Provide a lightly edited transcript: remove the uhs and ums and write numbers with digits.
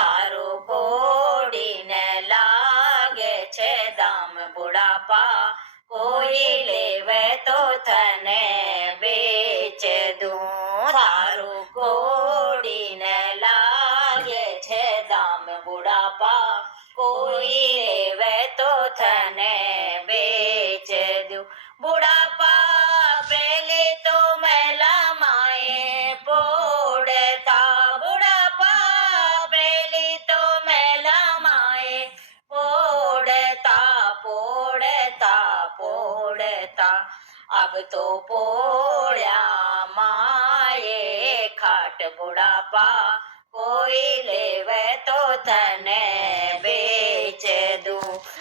તારું ઘોડીને લાગે છે દામ બુઢાપા, કોઈ લેવે તો તને વેચ દઉં. તારું ઘોડીને લાગે છે દામ બુઢાપા, કોઈ લેવે તો તને વેચ દઉં. બુઢાપા પેલી તો મેલા માએ પોડતા, બુઢાપા પેલી તો મેલા માએ પોડતા પોડતા પોડતા. અબ તો પોળ્યા માએ ખાટ બુઢાપા, કોઈ લેવે તો તને